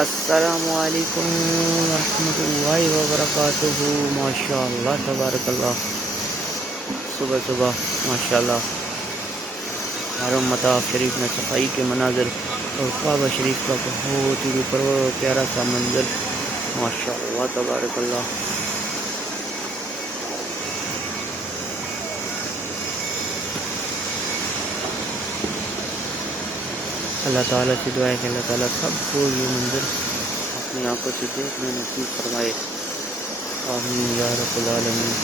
अस्सलामुअलैकुम रहमतुल्लाहि व बरकातुहू। माशाअल्लाह तबारकल्लाह। सुबह सुबह माशाअल्लाह हरम मताफ शरीफ में सफाई के मनाज़र और काबा शरीफ का बहुत ही बेपरवाह और प्यारा सा मंजर। माशाअल्लाह तबारकल्लाह। अल्लाह ताला से दुआ है कि अल्लाह ताला सबको ये मंजर अपनी आंखों से देखने नसीब फरमाए। आमीन या रब्बुल आलमीन।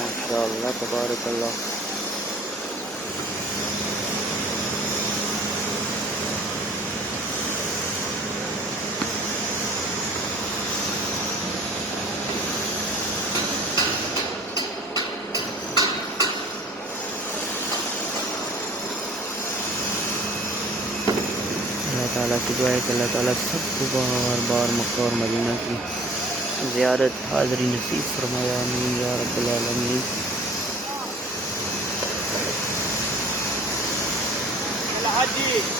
माशाअल्लाह तबारकल्लाह। अल्लाह ताला से दुआ है कि अल्लाह ताला सबको बार बार मक्का और मदीना की ज़ियारत हाज़री नसीब फरमाया। आमीन या रब्बुल आलमीन।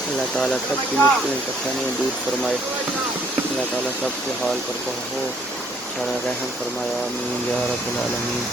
अल्लाह ताला सबकी मुश्किलें परेशानियाँ दूर फरमाए। अल्लाह ताला सबके हाल पर बहुत सारा रहम फरमाया। आमीन या रब्बुल आलमीन।